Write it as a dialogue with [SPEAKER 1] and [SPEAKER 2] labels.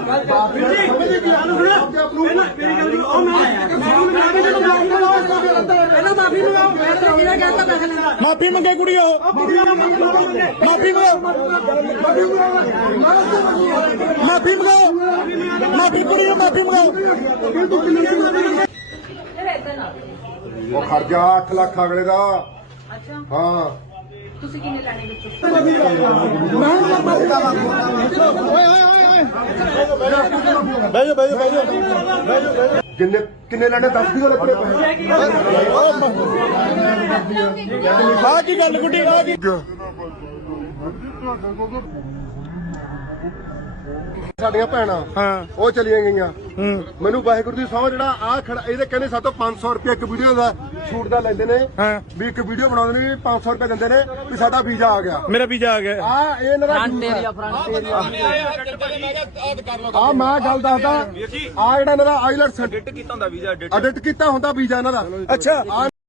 [SPEAKER 1] माफी मंगे कुड़ी माफी मंगो माफी मंगो माफी कुड़ी माफी मंगो
[SPEAKER 2] खर्चा 8 लाख अगले का हाँ किन्ने लैने 10 की लगने
[SPEAKER 1] गल गुड्डी
[SPEAKER 2] ਸਾਡੀਆਂ ਭੈਣਾਂ ਉਹ ਚਲੀਆਂ ਗਈਆਂ ਮੈਨੂੰ ਵਾਹਿਗੁਰੂ ਦੀ ਸਹੁੰ ਜਿਹੜਾ ਆ ਖੜਾ ਇਹਦੇ ਕਹਿੰਦੇ ਸਾਤੋਂ 500 ਰੁਪਏ ਇੱਕ ਵੀਡੀਓ ਦਾ ਸ਼ੂਟ ਦਾ ਲੈਂਦੇ ਨੇ ਵੀ ਇੱਕ ਵੀਡੀਓ ਬਣਾਉਂਦੇ ਨੇ 500 ਰੁਪਏ ਦਿੰਦੇ ਨੇ ਵੀ ਸਾਡਾ ਵੀਜ਼ਾ ਆ ਗਿਆ
[SPEAKER 1] मेरा वीजा आ गया
[SPEAKER 2] ਆ ਇਹ ਇਹਨਾਂ ਦਾ ਆ ਮੈਂ ਗੱਲ ਦੱਸਦਾ ਆ ਜਿਹੜਾ ਇਹਨਾਂ ਦਾ ਆਈਲੈਟਸ ਐਡਿਟ ਕੀਤਾ ਹੁੰਦਾ ਵੀਜ਼ਾ ਇਹਨਾਂ ਦਾ
[SPEAKER 1] अच्छा